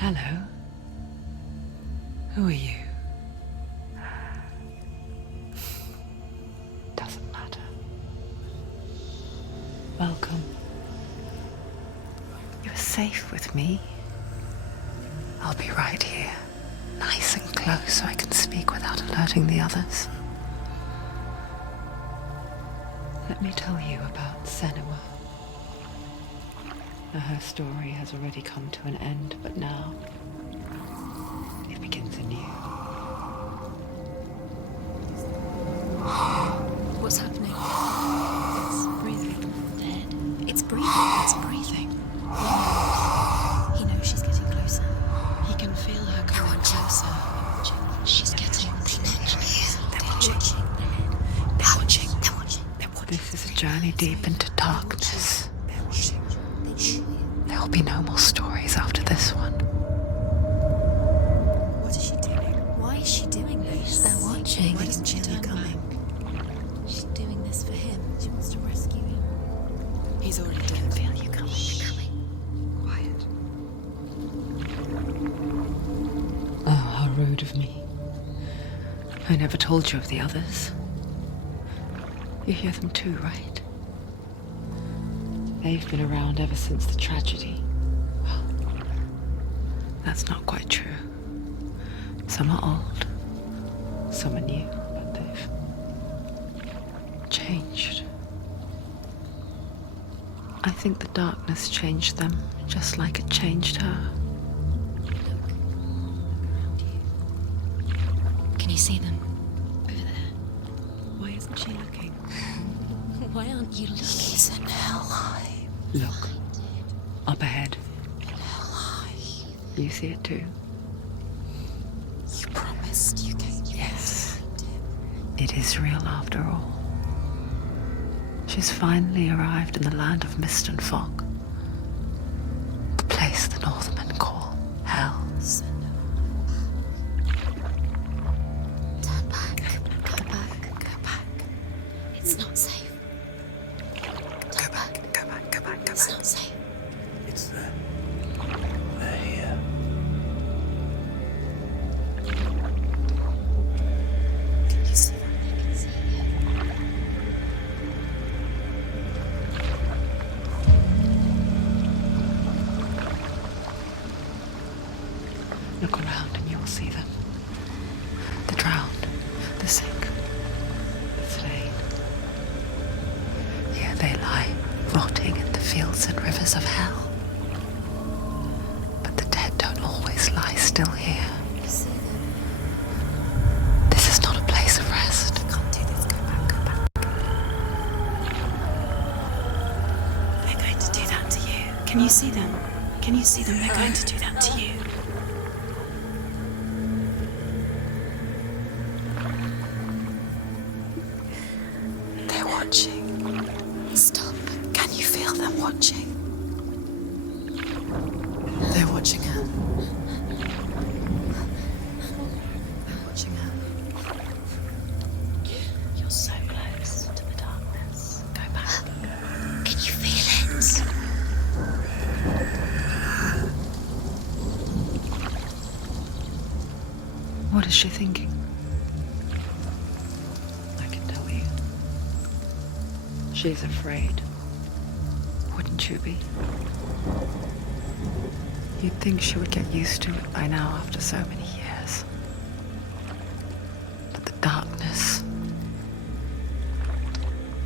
Hello. Who are you? Doesn't matter. Welcome. You're safe with me. I'll be right here, nice and close so I can speak without alerting the others. Let me tell you about Senua. Her story has already come to an end, but now it begins anew. What's happening? It's breathing. Dead. It's breathing. It's breathing. He knows she's getting closer. He can feel her coming closer. She's getting closer. They're watching. They're watching. They're watching. They're watching. This is a journey deep into darkness. There will be no more stories after this one. What is she doing? Why is she doing this? They're watching. Why doesn't she turn coming? She's doing this for him. She wants to rescue him. He's already dead. I can feel you coming. Quiet. Oh, how rude of me. I never told you of the others. You hear them too, right? They've been around ever since the tragedy. Well, that's not quite true. Some are old, some are new, but they've changed. I think the darkness changed them, just like it changed her. Can you see them? Over there. Why isn't she looking? Why aren't you looking? He's in hell. Look, up ahead. You see it too? You promised you came. Yes. It is real after all. She's finally arrived in the land of mist and fog. The place the Northmen call Hell. Turn back. Go back. Go back. It's not safe. Go back. It's not safe. It's there. They're here. Can you see them? I can see you. Look around and you'll see them. The drowned, the sick, the slain. Here they lie, rotting in the fields and rivers of hell. But the dead don't always lie still here. You see them? This is not a place of rest. I can't do this. Go back. Go back. They're going to do that to you. Can you see them? Can you see them? They're going to do that to you. They're watching. Stop. Can you feel them watching? They're watching her. They're watching her. You're so close to the darkness. Go back. Can you feel it? What is she thinking? I can tell you. She's afraid. Wouldn't you be? You'd think she would get used to it by now after so many years. But the darkness,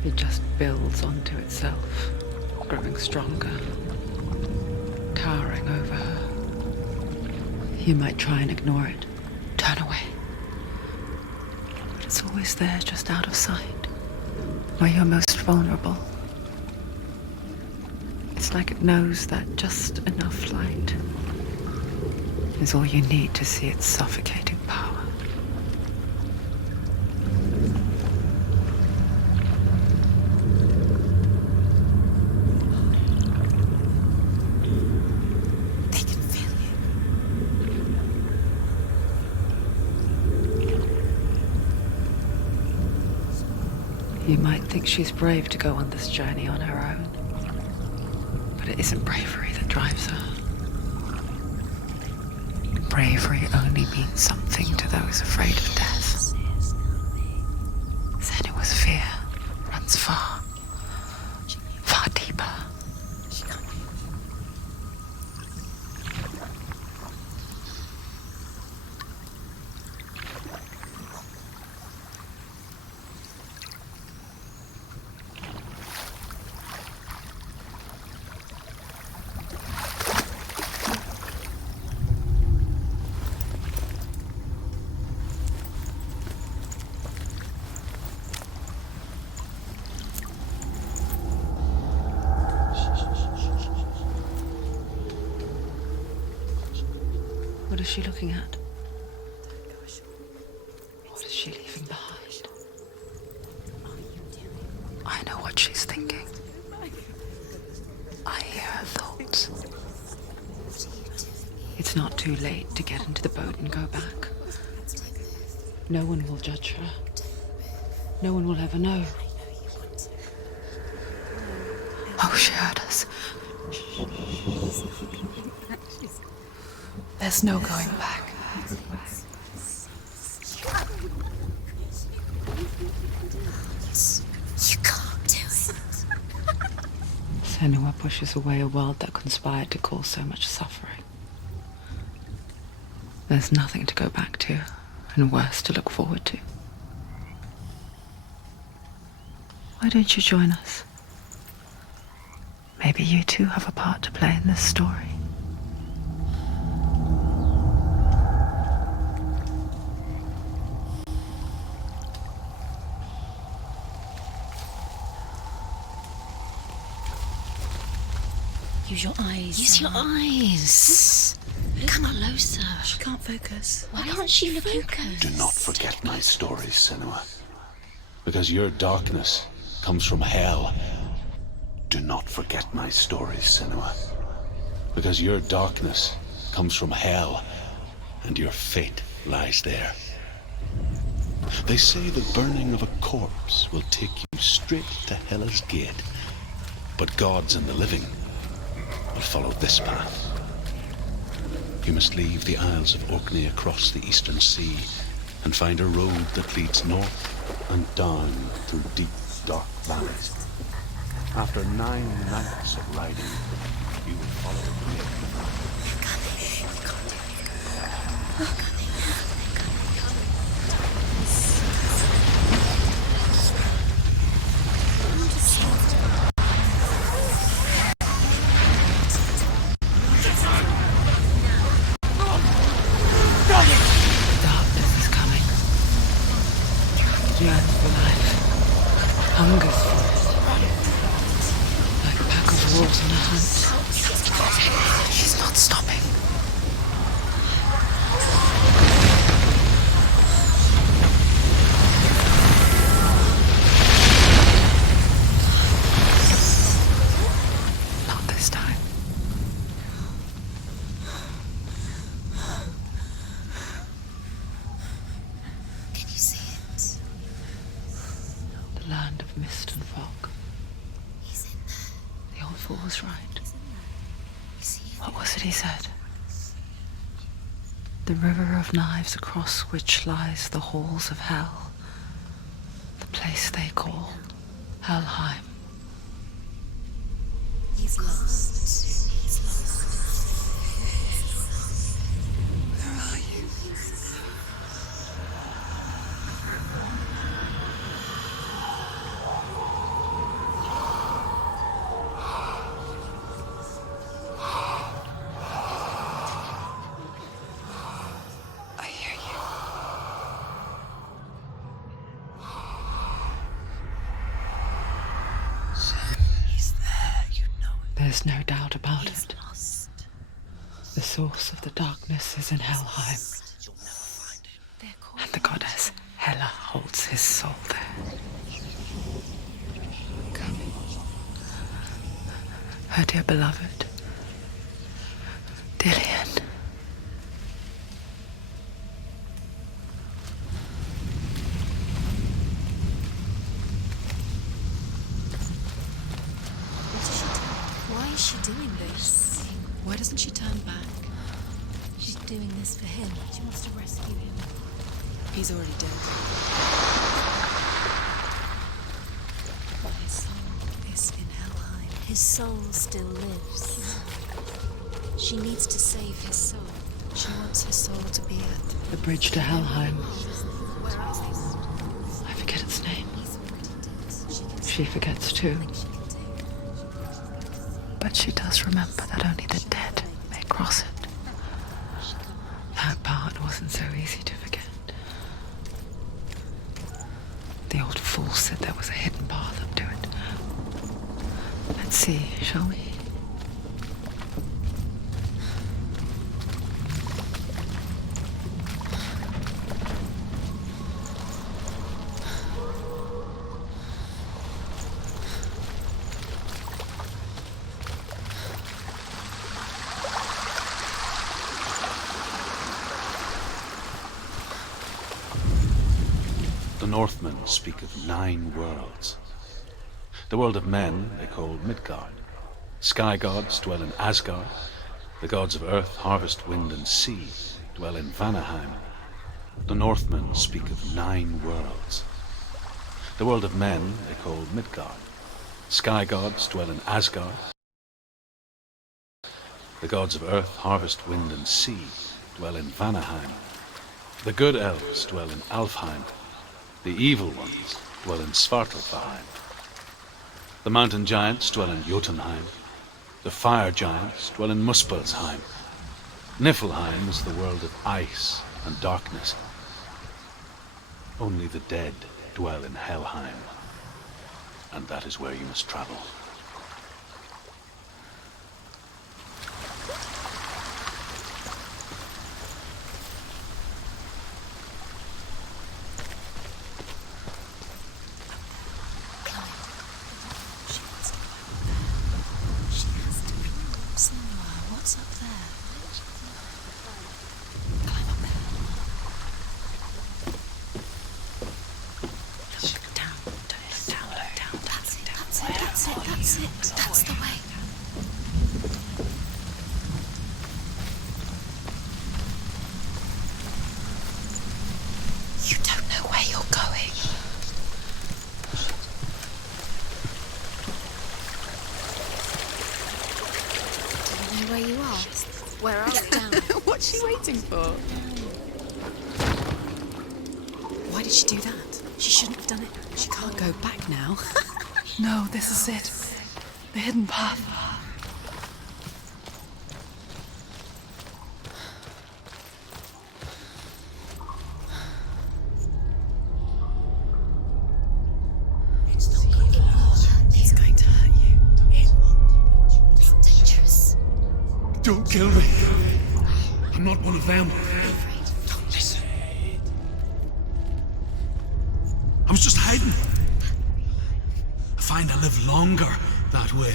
it just builds onto itself, growing stronger, towering over her. You might try and ignore it, turn away. But it's always there, just out of sight, where you're most vulnerable. It's like it knows that just enough light is all you need to see its suffocating power. They can feel you. You might think she's brave to go on this journey on her own, but it isn't bravery that drives her. bravery only means something to those afraid of death, then it was fear runs far, far deeper. What is she looking at? What is she leaving behind? I know what she's thinking. I hear her thoughts. It's not too late to get into the boat and go back. No one will judge her. No one will ever know. Oh, she heard us. There's no going back. You can't do it. Senua pushes away a world that conspired to cause so much suffering. There's nothing to go back to, and worse to look forward to. Why don't you join us? Maybe you too have a part to play in this story. Use your eyes. Use your eyes. Come closer. She can't focus. Why can't she focus? Do not forget my stories, Senua. Because your darkness comes from hell. Do not forget my stories, Senua. Because your darkness comes from hell, and your fate lies there. They say the burning of a corpse will take you straight to Hela's gate, but gods and the living will follow this path. You must leave the Isles of Orkney across the eastern sea and find a road that leads north and down through deep, dark valleys. After 9 nights of riding, you will follow the river. Darkness is coming. Yearns for life. Hungers for it. Like a pack of wolves on a hunt. She's not stopping. Not this time. Can you see it? The land of mist and fog. He's in there. The old fool was right. You see it? What was it he said? The river of knives across which lies the halls of hell. The place they call Helheim. He's lost. He's lost. Where are you? I hear you. He's there, you know it. There's no doubt about He's it. lost. The source of the darkness is in Helheim, You'll never find him. They're called and the goddess Hela holds his soul there. Her dear beloved, Dillian. What is she doing? Why is she doing this? Why doesn't she turn back? She's doing this for him. She wants to rescue him. He's already dead. But his soul is in Helheim. His soul still lives. She needs to save his soul. She wants her soul to be at The bridge to Helheim. Where else is I forget its name. he's already dead. She can She forgets too. she can do. But she does remember that only the dead may cross it. That part wasn't so easy to forget. The old fool said there was a hidden path up to it. Let's see, shall we? The Northmen speak of 9 worlds. The world of men they call Midgard. Sky gods dwell in Asgard. The gods of earth, harvest, wind, and sea dwell in Vanaheim. The Northmen speak of 9 worlds. The world of men they call Midgard. Sky gods dwell in Asgard. The gods of earth, harvest, wind, and sea dwell in Vanaheim. The good elves dwell in Alfheim. The evil ones dwell in Surtr. The mountain giants dwell in Jotunheim. The fire giants dwell in Muspelheim. Niflheim is the world of ice and darkness. Only the dead dwell in Helheim, and that is where you must travel. She wants to climb up there. She has to climb somewhere. What's up there? Climb up there. Look down. Down. That's it. That's the way. You don't know where you're going. Do you know where you are? Where else down? What's she waiting for? Why did she do that? She shouldn't have done it. She can't go back now. No, this is it. The hidden path. He's going to hurt you. It's dangerous. Don't kill me. I'm not one of them. Don't listen. I was just hiding. I find I live longer that way.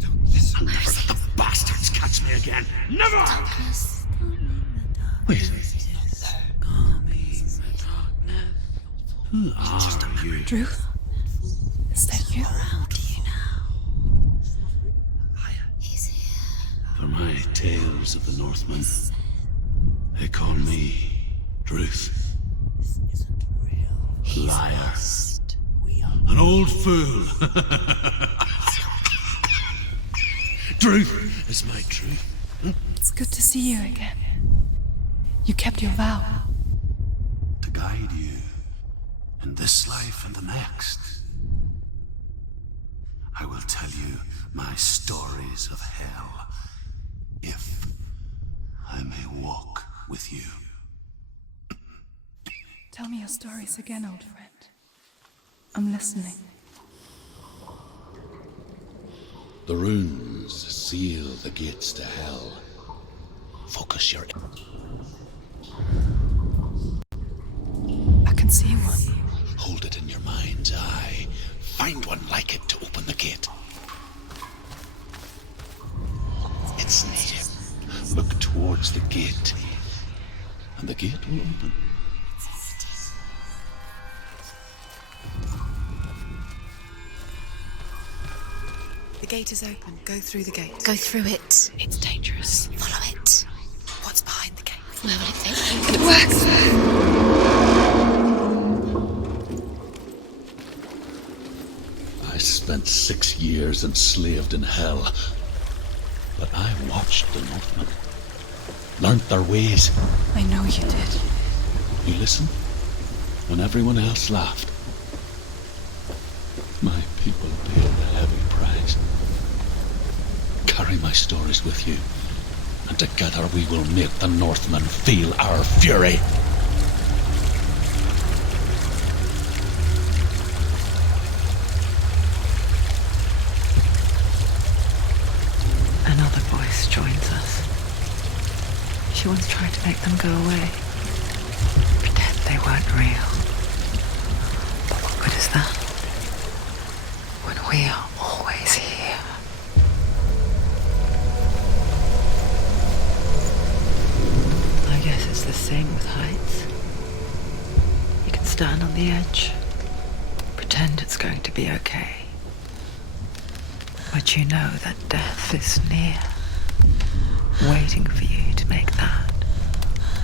Don't listen. Never let the bastards catch me again. Never! Wait. Who are you? Drew? Is that you? How do you know? He's here. For my tales of the Northmen, they call me Druth. Liar. An old fool. Druth is my truth. It's good to see you again. You kept your vow. To guide you in this life and the next. I will tell you my stories of hell, if I may walk with you. Tell me your stories again, old friend. I'm listening. The runes seal the gates to hell. Focus your... I can see one. Hold it in your mind's eye. Find one like it to open the gate. It's native. Look towards the gate, and the gate will open. The gate is open. Go through the gate. Go through it. It's dangerous. Follow it. Where will it take you? It works! I spent 6 years enslaved in hell. But I watched the Northmen. Learnt their ways. I know you did. You listen? When everyone else laughed. My people paid a heavy price. Carry my stories with you, and together we will make the Northmen feel our fury. Another voice joins us. She once tried to make them go away. Pretend they weren't real. But what good is that? When we are always here. I guess it's the same with heights. You can stand on the edge, pretend it's going to be okay. But you know that death is near, waiting for you to make that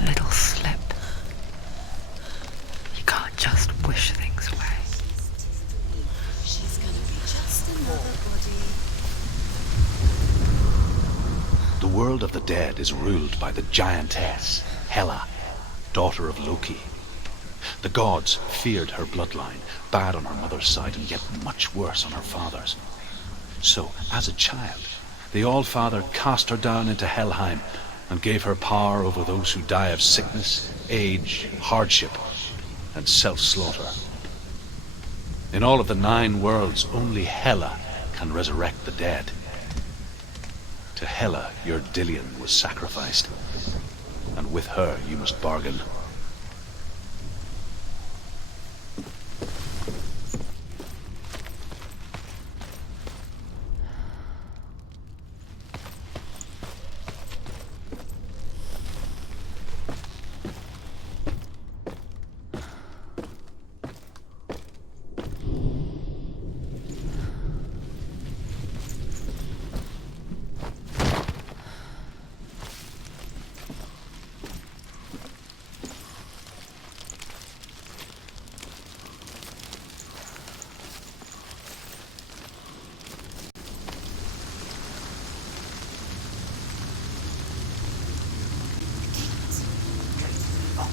little slip. You can't just wish things away. She's gonna be just another body. The world of the dead is ruled by the giantess, Hela, daughter of Loki. The gods feared her bloodline, bad on her mother's side and yet much worse on her father's. So, as a child, the All-Father cast her down into Helheim and gave her power over those who die of sickness, age, hardship, and self-slaughter. In all of the 9 worlds, only Hela can resurrect the dead. To Hela, your Dillion was sacrificed, and with her you must bargain.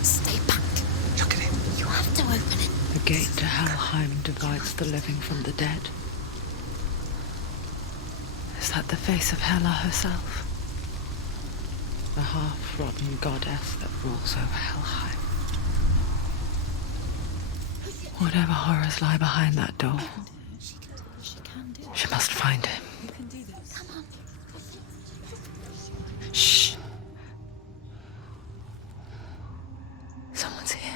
Stay back. Look at it. You have to open it. The gate to Helheim divides the living from the dead. Is that the face of Hela herself? The half-rotten goddess that rules over Helheim. Whatever horrors lie behind that door, she must find him. Shh. Someone's here.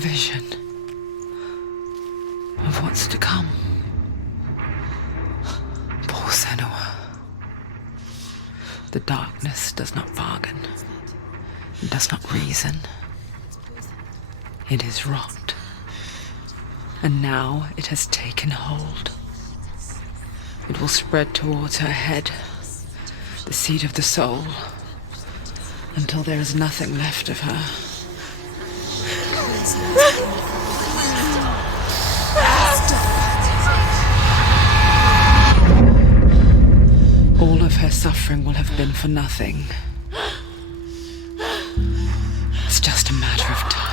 vision of what's to come. Poor Senua. The darkness does not bargain. It does not reason. It is rot. And now it has taken hold. It will spread towards her head, the seat of the soul, until there is nothing left of her. All of her suffering will have been for nothing. It's just a matter of time.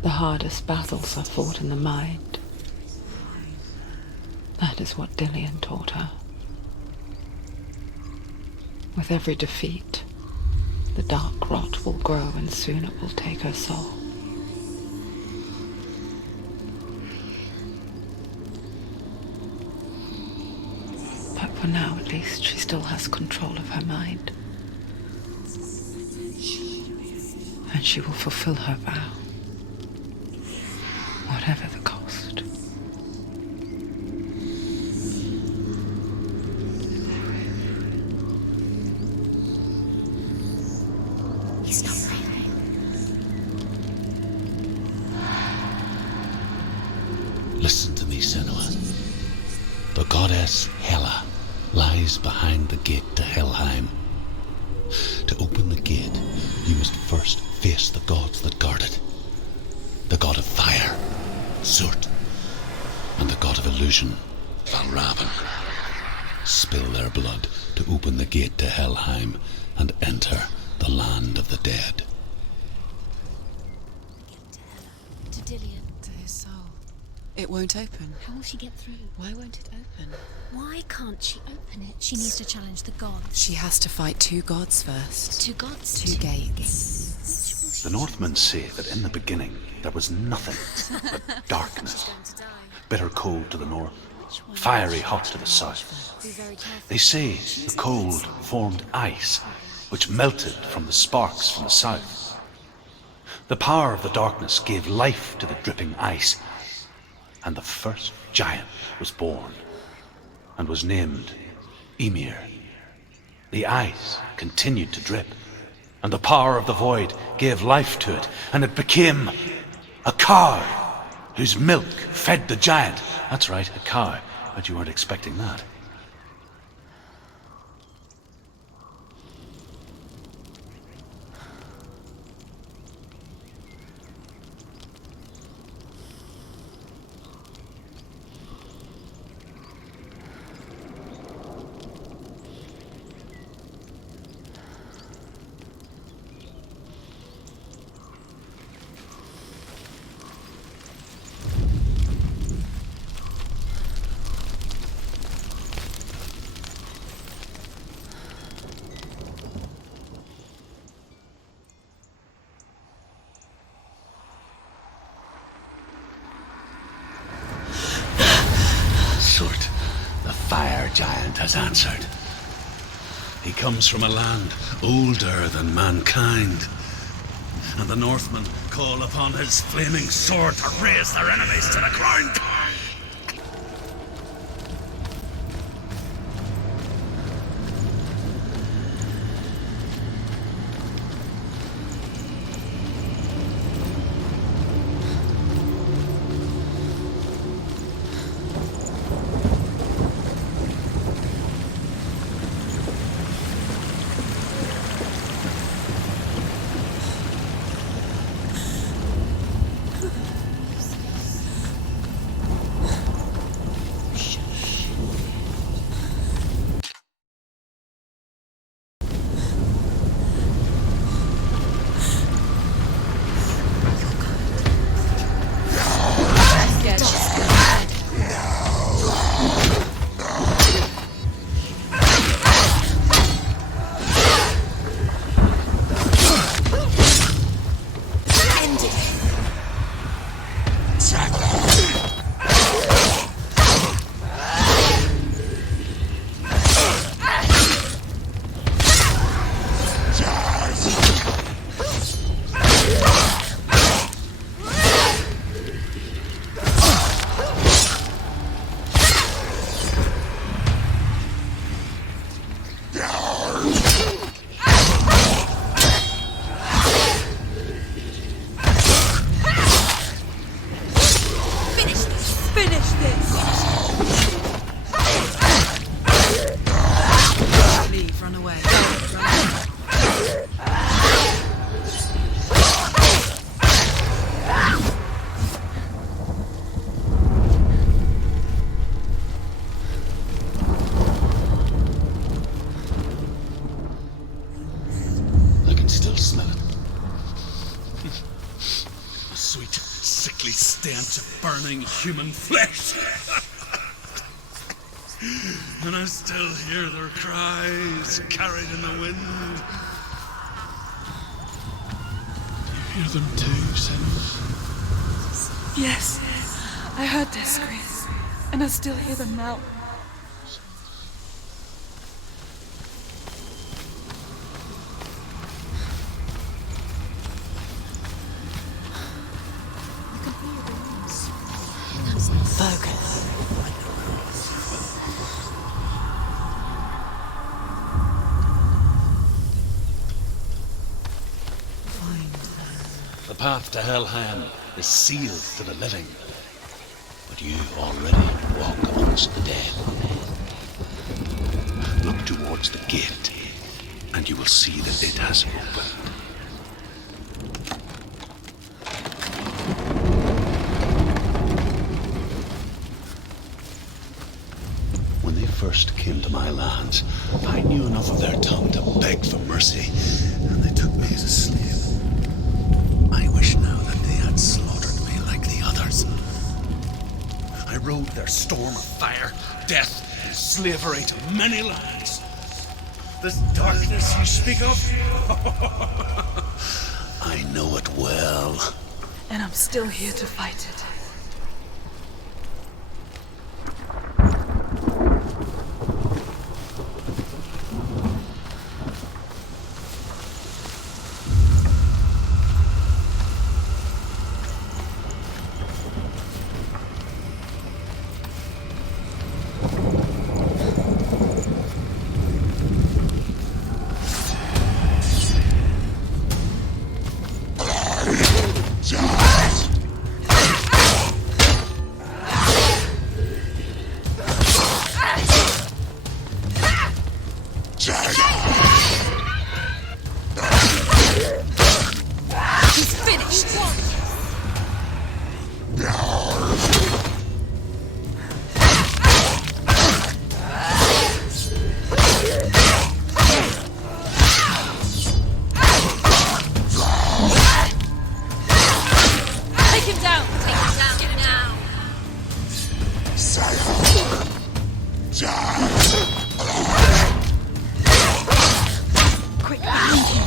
The hardest battles are fought in the mind. That is what Dillian taught her. With every defeat, the dark rot will grow and soon it will take her soul. But for now, at least, she still has control of her mind. And she will fulfill her vow. Whatever the cost. He's not breathing. Listen to me, Senua. The goddess Hela lies behind the gate to Helheim. To open the gate, you must first face the gods that guard it. The god of fire, Surtr, and the god of illusion, Valravn. Spill their blood to open the gate to Helheim and enter the land of the dead. To Dillian. To his soul. It won't open. How will she get through? Why won't it open? Why can't she open it? She needs to challenge the gods. She has to fight two gods first. Two gods? Two gates. The Northmen say that in the beginning there was nothing but darkness. Bitter cold to the north, fiery hot to the south. They say the cold formed ice, which melted from the sparks from the south. The power of the darkness gave life to the dripping ice, and the first giant was born, and was named Ymir. The ice continued to drip, and the power of the void gave life to it, and it became a cow whose milk fed the giant. That's right, a cow. But you weren't expecting that. Surtr, the fire giant, has answered. He comes from a land older than mankind, and the Northmen call upon his flaming sword to raise their enemies to the ground. finish this! Leave, run away. Run away. I can still smell it. A sweet, sickly stench of burning human flesh. And I still hear their cries carried in the wind. You hear them too, Senua? Yes, I heard their screams, and I still hear them now. Focus. The path to Helheim is sealed to the living. But you already walk amongst the dead. Look towards the gate, and you will see that it has opened. When they first came to my lands, I knew enough of their tongue to beg for mercy, and they took me as a slave. I wish now that they had slaughtered me like the others. I rode their storm of fire, death, and slavery to many lands. This darkness you speak of, I know it well. And I'm still here to fight it. He's finished! Take him down! Take him down! Get him down! Quick, behind him!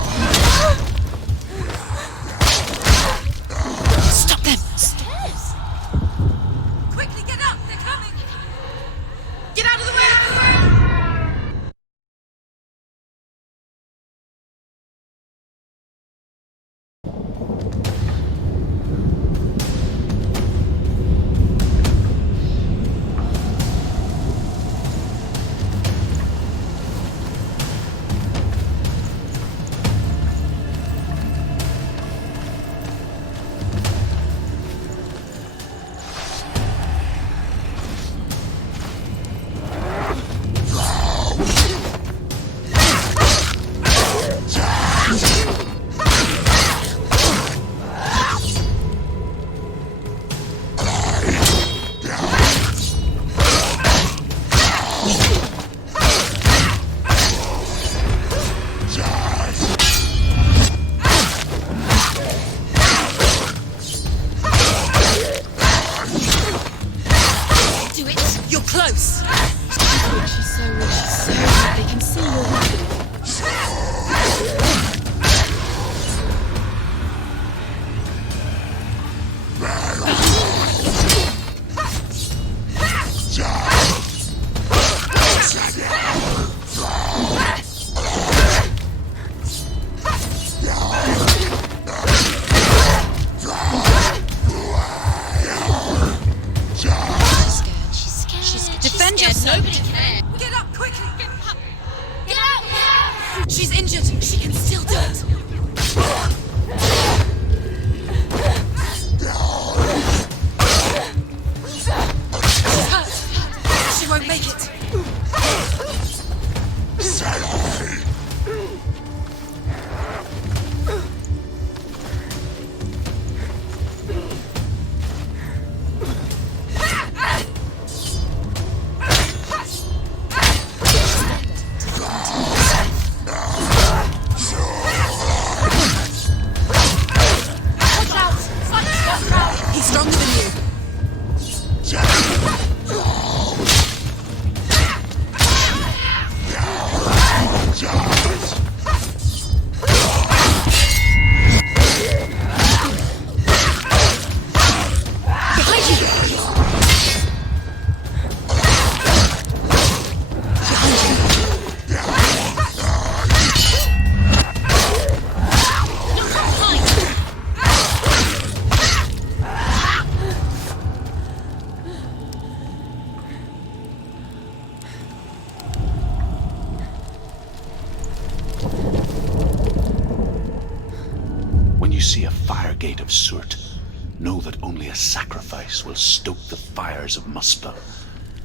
see a fire gate of Surtr, know that only a sacrifice will stoke the fires of Muspel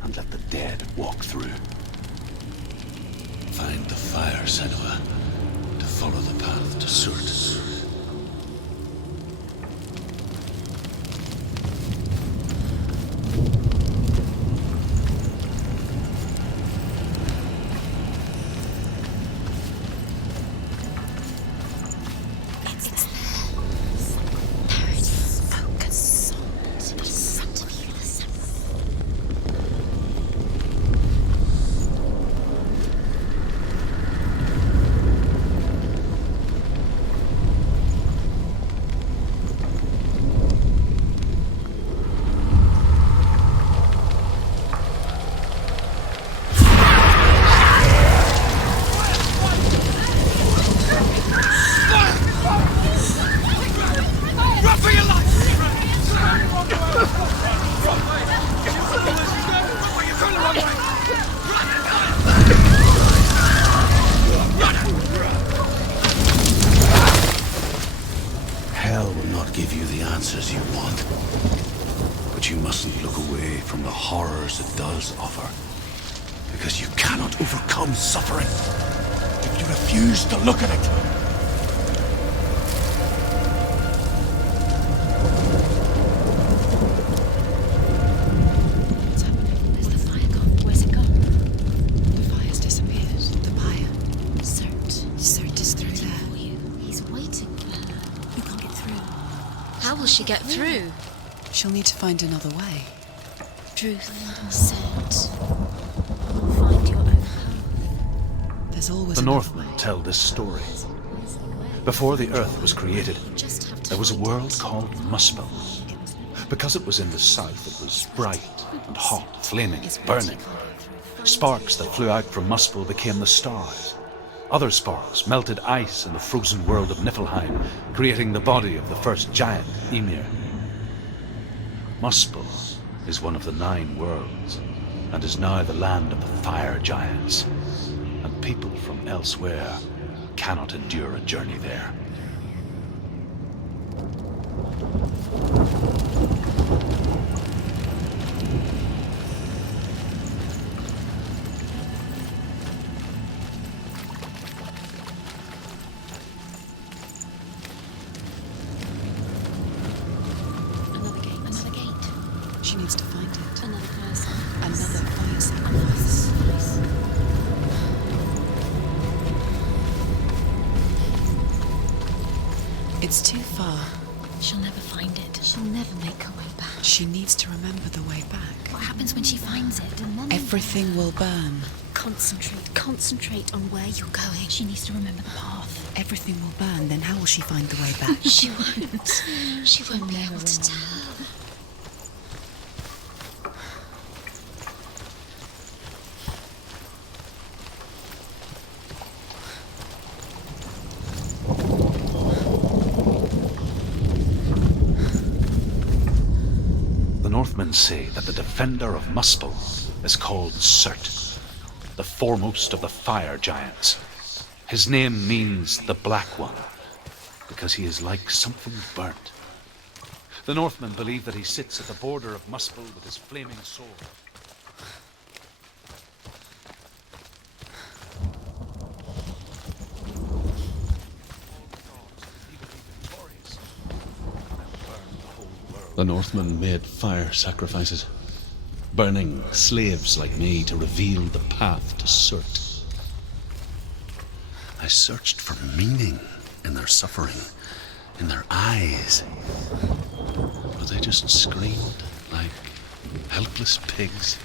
and let the dead walk through. Find the fire, Senua, to follow the path to Surtr. Hell will not give you the answers you want. But you mustn't look away from the horrors it does offer. Because you cannot overcome suffering if you refuse to look at it. What's happening? Where's the fire gone? Where's it gone? The fire's disappeared. The pyre. Surtr is through there. For you. He's waiting for her. You can't get through. How will she get through? She'll need to find another way. Truth said, you'll find your own home. There's always The another Northmen way. tell this story. Before the Earth was created, You just have to there was a find world it. called Muspel. Because it was in the south, it was bright and hot, flaming, burning. Sparks that flew out from Muspel became the stars. Other sparks melted ice in the frozen world of Niflheim, creating the body of the first giant, Ymir. Muspel is one of the 9 worlds, and is now the land of the fire giants. And people from elsewhere cannot endure a journey there. Another gate. Another gate. She needs to find it. Another person. Another fire Another sacrifice. sacrifice. It's too far. She'll never find it. She'll never make her way back. She needs to remember the way back. What happens when she finds it? Remember. Everything will burn. Concentrate on where you're going. She needs to remember the path. Everything will burn, then how will she find the way back? She won't. She won't be able to tell. The Northmen say that the defender of Muspel is called Surtr, the foremost of the fire giants. His name means the Black One, because he is like something burnt. The Northmen believe that he sits at the border of Muspel with his flaming sword. The Northmen made fire sacrifices, burning slaves like me to reveal the path to Surtr. I searched for meaning in their suffering, in their eyes, but they just screamed like helpless pigs.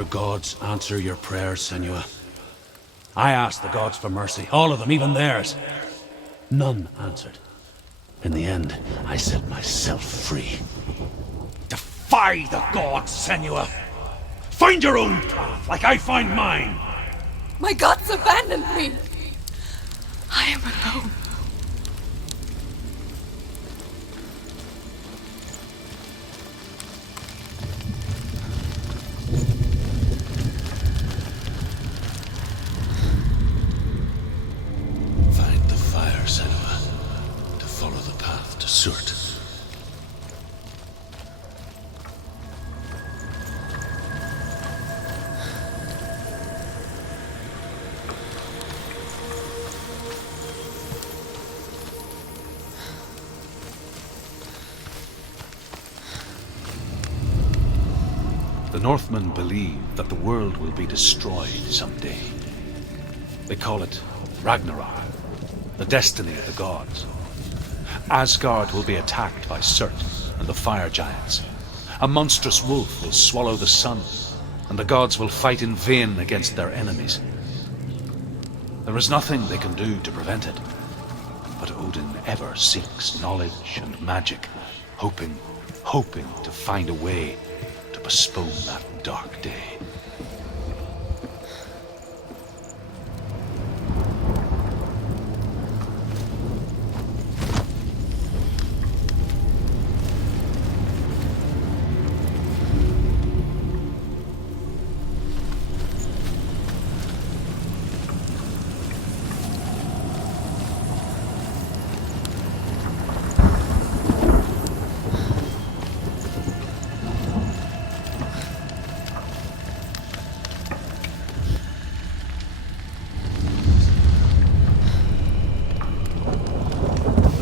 your gods answer your prayers, Senua? I asked the gods for mercy, all of them, even theirs. None answered. In the end, I set myself free. Defy the gods, Senua! Find your own path, like I find mine! My gods abandoned me! I am alone. Find the fire, Senua, to follow the path to Surtr. The Northmen believe that the world will be destroyed someday. They call it Ragnarok, the destiny of the gods. Asgard will be attacked by Surtr and the fire giants. A monstrous wolf will swallow the sun, and the gods will fight in vain against their enemies. There is nothing they can do to prevent it, but Odin ever seeks knowledge and magic, hoping to find a way to postpone that dark day.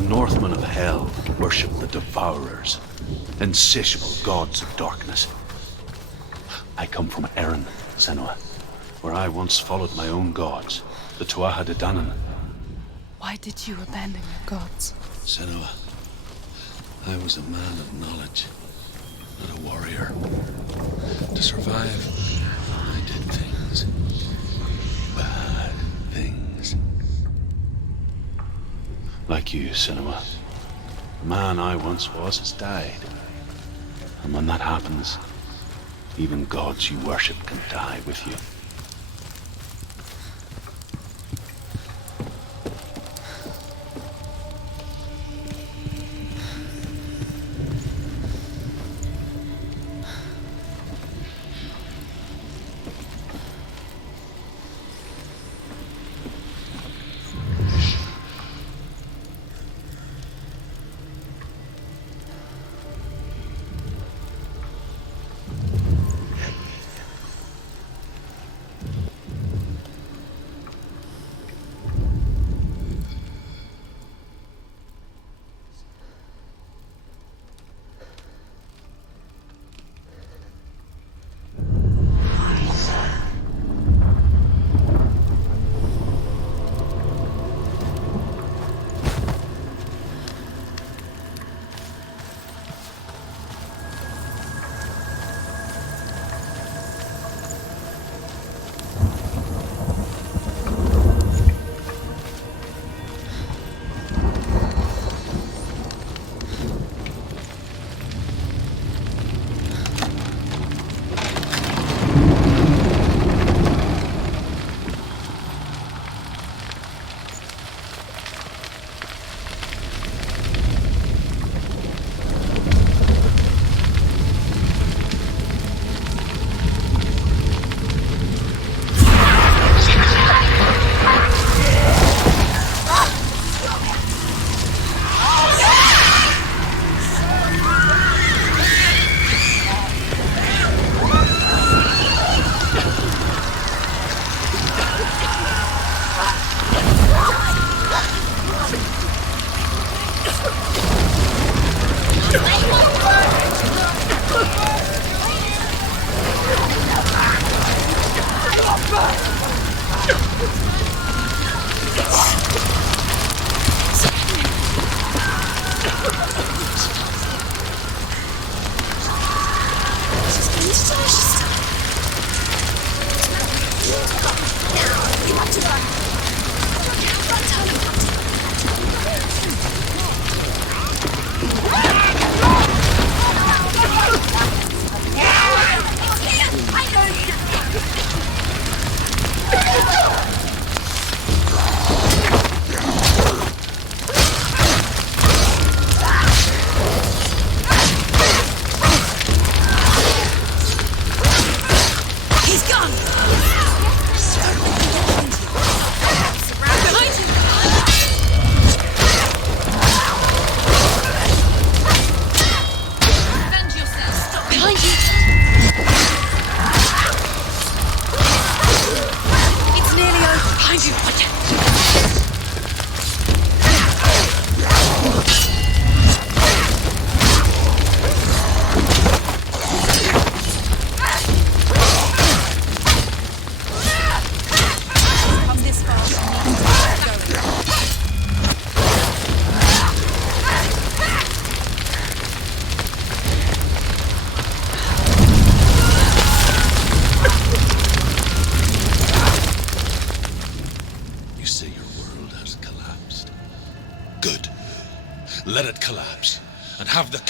Northmen of Hell worship the Devourers, insatiable gods of darkness. I come from Erin, Senua, where I once followed my own gods, the Tuatha De Danann. Why did you abandon your gods? Senua, I was a man of knowledge, not a warrior. To survive, I did things. Bad things. Like you, Senua. The man I once was has died. And when that happens, even gods you worship can die with you.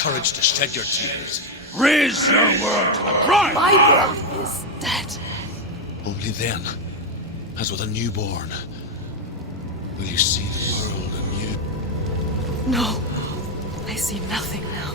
courage to shed your tears. Raise your world to the ground! My world is dead. Only then, as with a newborn, will you see the world anew. No, I see nothing now.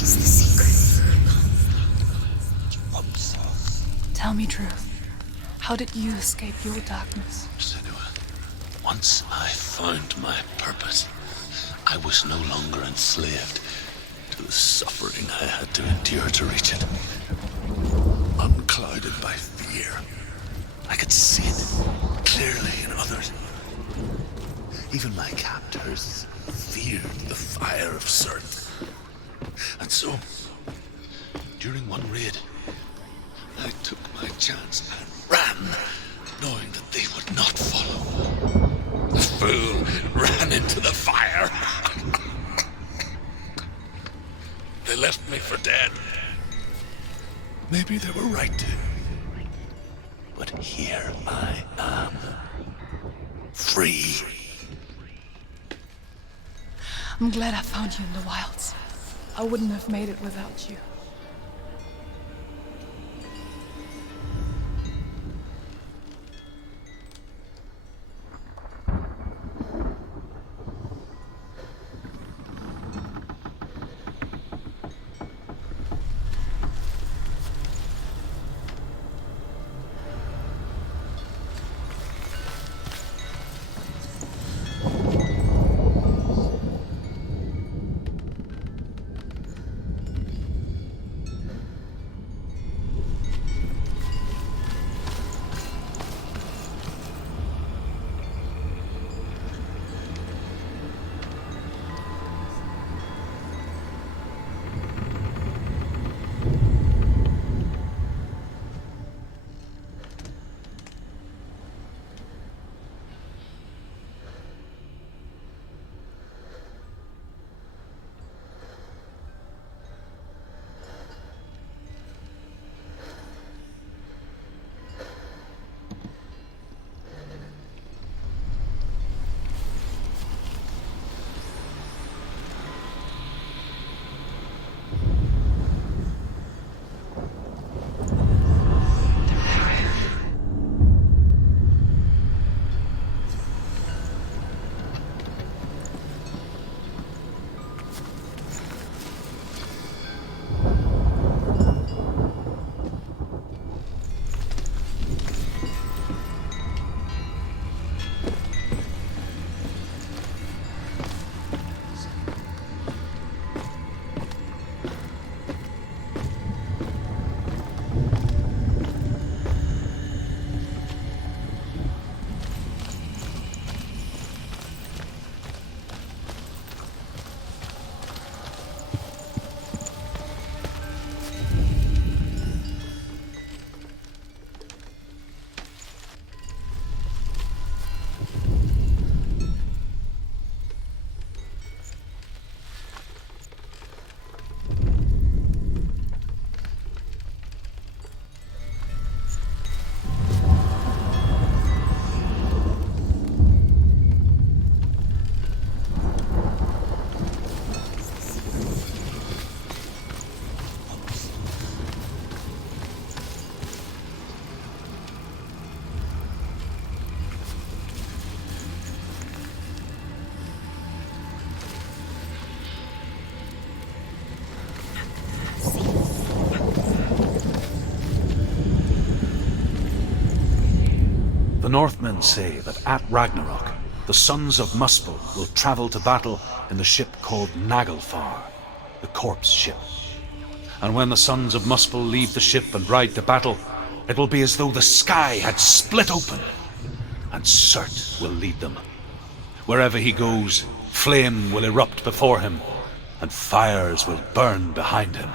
It's the secret. Tell me truth. How did you escape your darkness? Senua, once I found my purpose, I was no longer enslaved to the suffering I had to endure to reach it. Unclouded by fear, I could see it clearly in others. Even my captors feared the fire of Surtr. And so, during one raid, I took my chance and ran, knowing that they would not follow. The fool ran into the fire. They left me for dead. Maybe they were right to. But here I am. Free. I'm glad I found you in the wilds. I wouldn't have made it without you. The Northmen say that at Ragnarok, the sons of Muspel will travel to battle in the ship called Naglfar, the corpse ship. And when the sons of Muspel leave the ship and ride to battle, it will be as though the sky had split open, and Surtr will lead them. Wherever he goes, flame will erupt before him, and fires will burn behind him.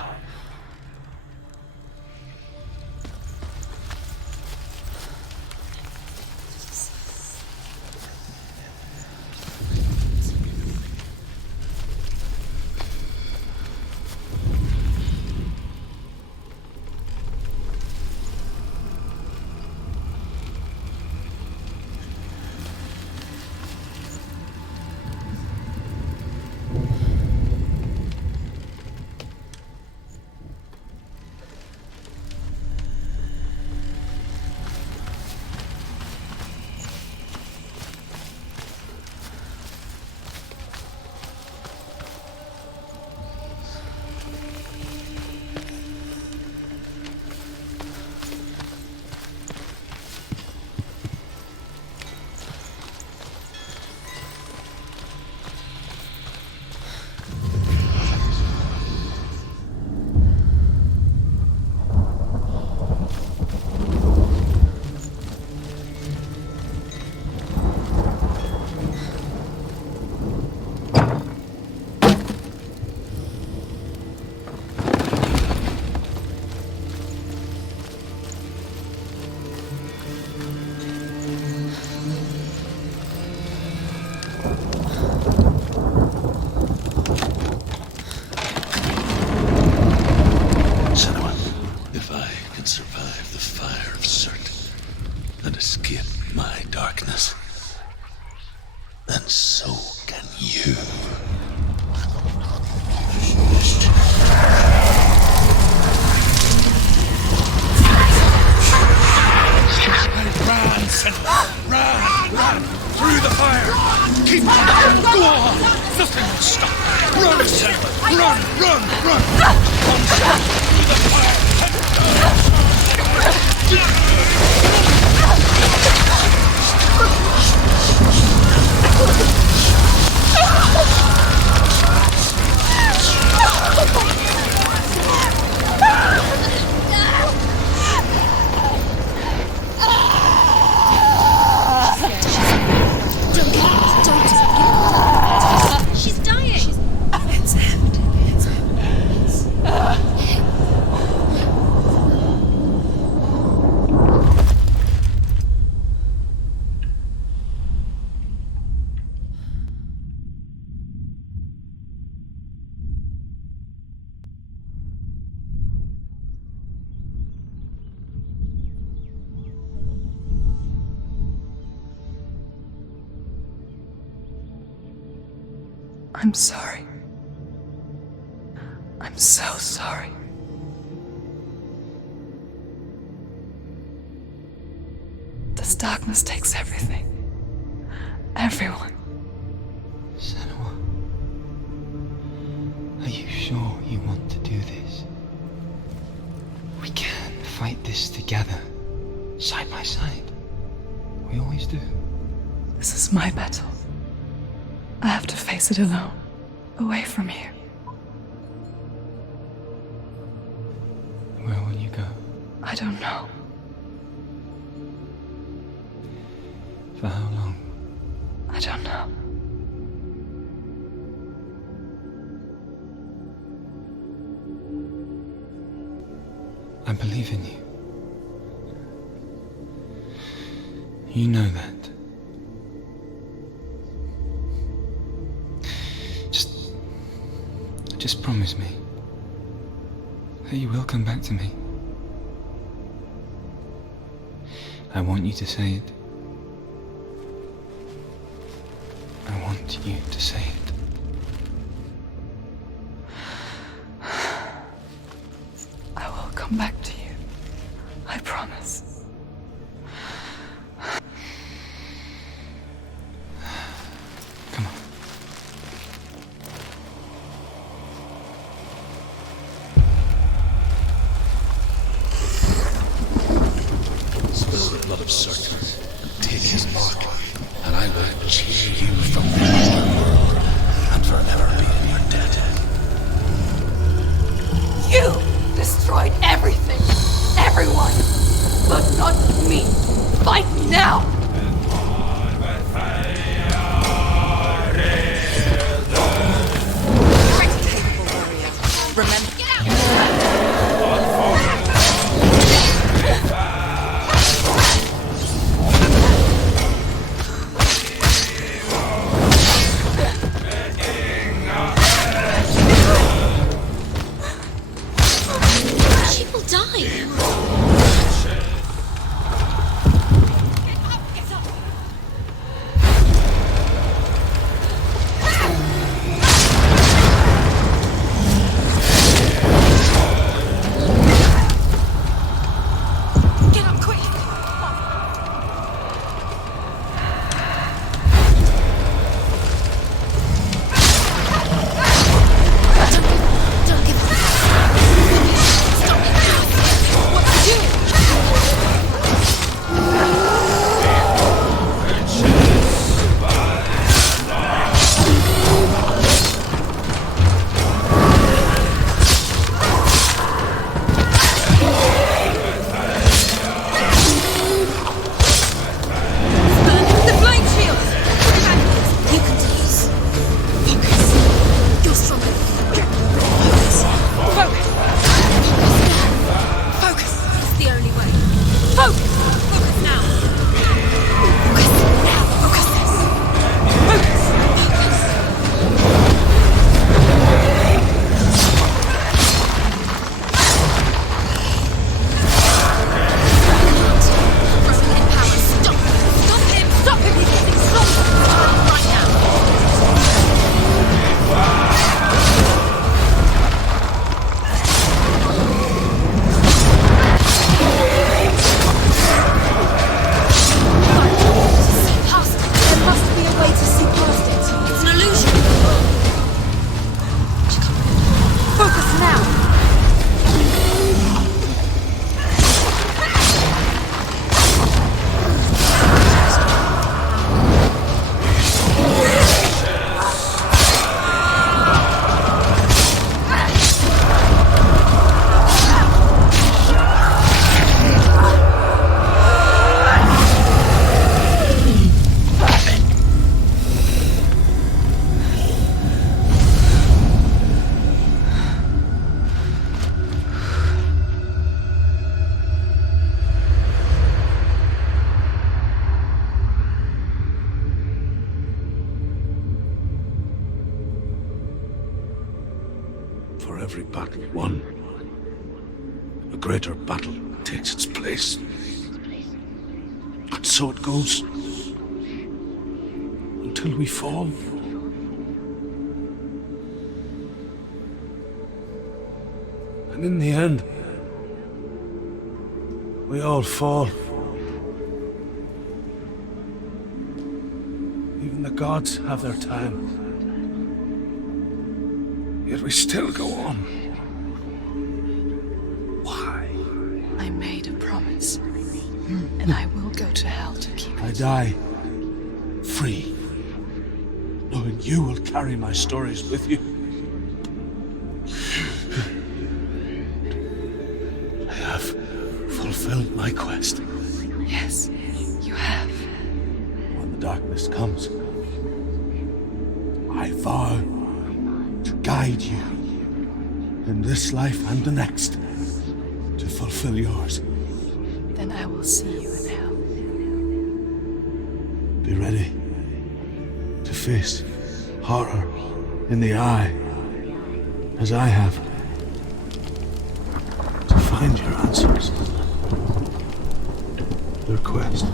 If I can survive the fire of Surtr and escape my darkness, then so can you. Run, Senua! Run! Through the fire! Keep on! Go on! Nothing will stop! Run, Senua! Run! On, Senua! Through the fire! She's dying! It's empty. I'm sorry. I'm so sorry. This darkness takes everything. Everyone. Senua, are you sure you want to do this? We can fight this together, side by side. We always do. This is my battle. I have to face it alone, away from you. Where will you go? I don't know. For how long? I don't know. I believe in you. You know that. Just promise me that you will come back to me. I want you to say it. I want you to say it. I will come back to you. I promise. Come on. Spill the blood of Surtr and take his mark, and I will cheer you from the underworld and forever be in your debt. You destroyed everything, everyone, but not me. Fight me now. Try to take You'll die. Get up quick! Don't give up. Stop it now. What are you doing? The flame shield! You can do this. Focus. You're stronger. Focus. Focus! Focus! It's the only way. Focus! Focus now! Focus now. Focus this. Focus! Growing in power. Stop. Stop him! Stop him! He's getting stronger! Right now. Past it. There must be a way to see past it. It's an illusion. Focus now! For every battle won, a greater battle takes its place. And so it goes. Until we fall. And in the end, we all fall. Even the gods have their time. Yet we still go on. Why? I made a promise, and I will go to hell to keep I it. die free, knowing you will carry my stories with you. I have fulfilled my quest. Yes, you have. When the darkness comes, I vow to guide you in this life and the next to fulfill yours. Then I will see you in hell. Be ready to face horror in the eye, as I have. To find your answers. Your quest